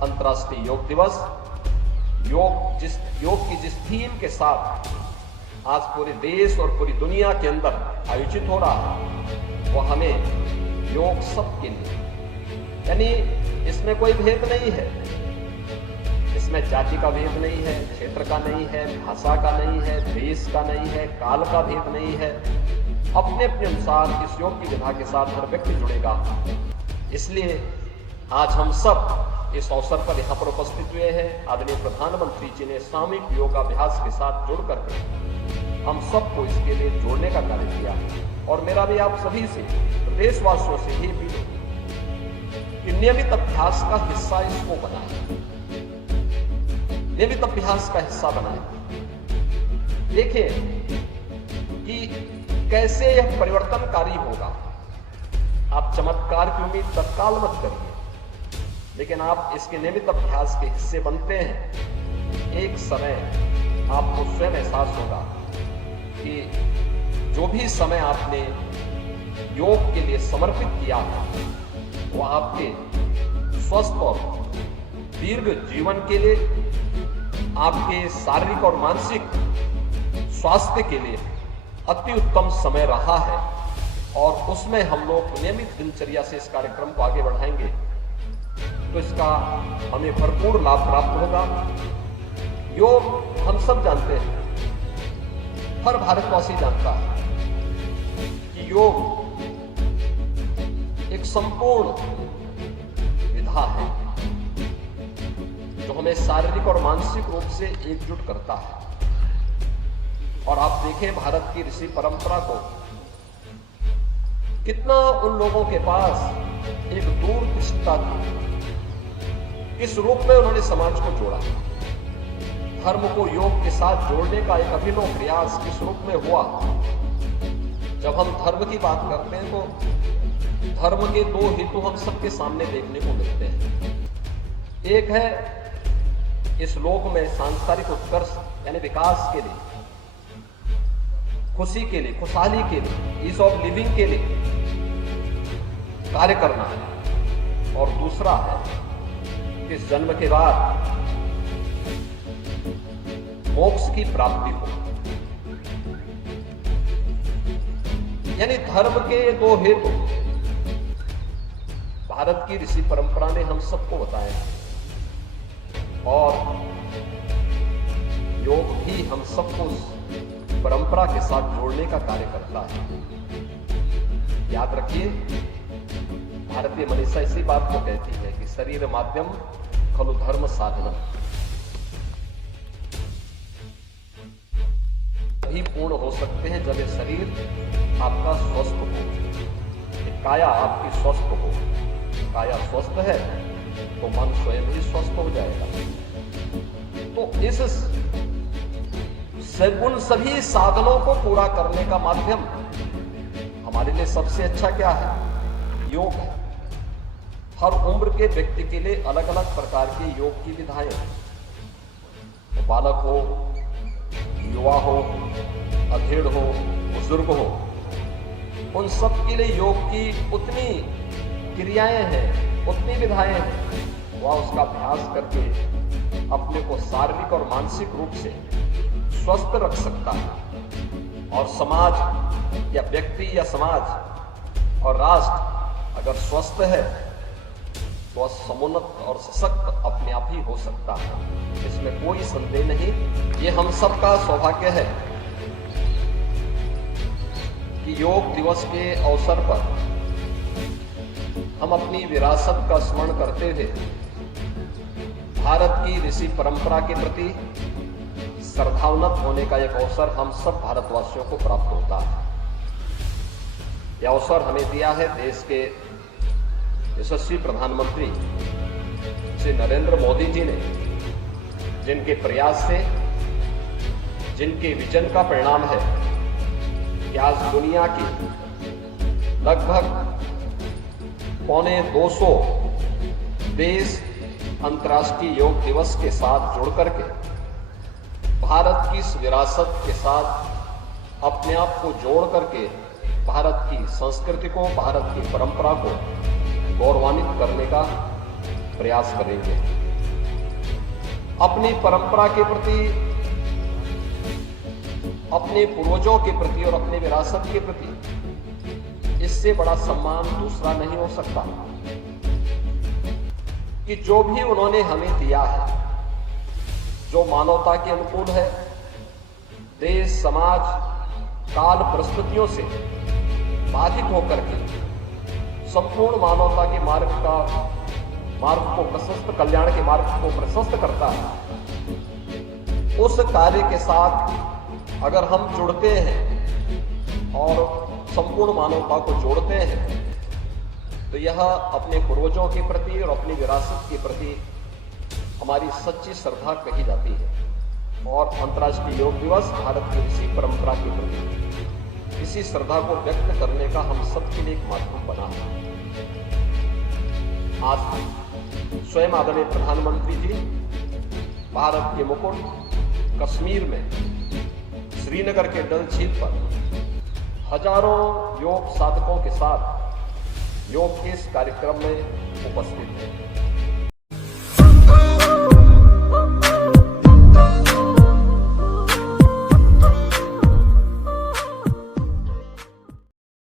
अंतर्राष्ट्रीय योग दिवस योग की जिस थीम के साथ आज पूरे देश और पूरी दुनिया के अंदर आयोजित हो रहा है, वो हमें योग सबके लिए, यानी इसमें कोई भेद नहीं है, इसमें जाति का भेद नहीं है, क्षेत्र का नहीं है, भाषा का नहीं है, देश का नहीं है, काल का भेद नहीं है। अपने अपने अनुसार इस योग की विधा के साथ हर व्यक्ति जुड़ेगा। इसलिए आज हम सब इस अवसर पर यहाँ पर उपस्थित हुए हैं। आदरणीय प्रधानमंत्री जी ने सामूहिक योगाभ्यास के साथ जुड़ करके हम सबको इसके लिए जोड़ने का कार्य किया। और मेरा भी आप सभी से, देशवासियों से ही अपील होगी कि नियमित अभ्यास का हिस्सा इसको बनाएं, नियमित अभ्यास का हिस्सा बनाएं। देखिए कि कैसे यह परिवर्तनकारी होगा। आप चमत्कार की उम्मीद तत्काल मत करिए, लेकिन आप इसके नियमित अभ्यास के हिस्से बनते हैं। एक समय आपको स्वयं एहसास होगा कि जो भी समय आपने योग के लिए समर्पित किया था, वो आपके स्वस्थ और दीर्घ जीवन के लिए, आपके शारीरिक और मानसिक स्वास्थ्य के लिए अति उत्तम समय रहा है। और उसमें हम लोग नियमित दिनचर्या से इस कार्यक्रम को आगे बढ़ाएंगे तो इसका हमें भरपूर लाभ प्राप्त होगा। योग हम सब जानते हैं, हर भारतवासी जानता है कि योग एक संपूर्ण विधा है जो हमें शारीरिक और मानसिक रूप से एकजुट करता है। और आप देखें भारत की ऋषि परंपरा को, कितना उन लोगों के पास एक दूरदृष्टिता थी, किस रूप में उन्होंने समाज को जोड़ा। धर्म को योग के साथ जोड़ने का एक अभिनव प्रयास किस रूप में हुआ। जब हम धर्म की बात करते हैं तो धर्म के दो हेतु हम सबके सामने देखने को मिलते हैं। एक है इस लोक में सांसारिक उत्कर्ष यानी विकास के लिए, खुशी के लिए, खुशहाली के लिए, ईज ऑफ लिविंग के लिए कार्य करना है। और दूसरा है इस जन्म के बाद मोक्ष की प्राप्ति हो। यानी धर्म के दो हेतु भारत की ऋषि परंपरा ने हम सबको बताया, और योग भी हम सबको परंपरा के साथ जोड़ने का कार्य करता है। याद रखिए, भारतीय मनीषा इसी बात को कहती है कि शरीर माध्यम खलु धर्म साधनम। तभी पूर्ण हो सकते हैं जब ये शरीर आपका स्वस्थ हो, ये काया आपकी स्वस्थ हो। काया स्वस्थ है तो मन स्वयं ही स्वस्थ हो जाएगा। तो इस उन सभी साधनों को पूरा करने का माध्यम हमारे लिए सबसे अच्छा क्या है? योग है। हर उम्र के व्यक्ति के लिए अलग अलग प्रकार के योग की विधाएं, तो बालक हो, युवा हो, अधेड़ हो, बुजुर्ग हो, उन सब के लिए योग की उतनी क्रियाएं हैं, उतनी विधाएं हैं। वह उसका अभ्यास करके अपने को शारीरिक और मानसिक रूप से स्वस्थ रख सकता है। और समाज या व्यक्ति या समाज और राष्ट्र अगर स्वस्थ है तो वह समुन्नत और सशक्त अपने आप ही हो सकता है। इसमें कोई संदेह नहीं। ये हम सबका सौभाग्य है कि योग दिवस के अवसर पर हम अपनी विरासत का स्मरण करते हुए भारत की ऋषि परंपरा के प्रति श्रद्धान्वित होने का एक अवसर हम सब भारतवासियों को प्राप्त होता है। यह अवसर हमें दिया है देश के यशस्वी प्रधानमंत्री श्री नरेंद्र मोदी जी ने, जिनके प्रयास से, जिनके विजन का परिणाम है कि आज दुनिया की लगभग 250 देश अंतर्राष्ट्रीय योग दिवस के साथ जुड़ करके भारत की इस विरासत के साथ अपने आप को जोड़ करके भारत की संस्कृति को, भारत की परंपरा को गौरवान्वित करने का प्रयास करेंगे। अपनी परंपरा के प्रति, अपने पूर्वजों के प्रति और अपने विरासत के प्रति इससे बड़ा सम्मान दूसरा नहीं हो सकता कि जो भी उन्होंने हमें दिया है, जो मानवता के अनुकूल है, देश, समाज, काल, परिस्थितियों से बाधित होकर के संपूर्ण मानवता के मार्ग को प्रशस्त, कल्याण के मार्ग को प्रशस्त करता है, उस कार्य के साथ अगर हम जुड़ते हैं और संपूर्ण मानवता को जोड़ते हैं तो यह अपने पूर्वजों के प्रति और अपनी विरासत के प्रति हमारी सच्ची श्रद्धा कही जाती है। और अंतर्राष्ट्रीय योग दिवस भारत की इसी परंपरा के प्रति इसी श्रद्धा को व्यक्त करने का हम सबके लिए एक माध्यम बना है। आज स्वयं आदरणीय प्रधानमंत्री जी भारत के मुकुट कश्मीर में श्रीनगर के डल झील पर हजारों योग साधकों के साथ योग के इस कार्यक्रम में उपस्थित हैं।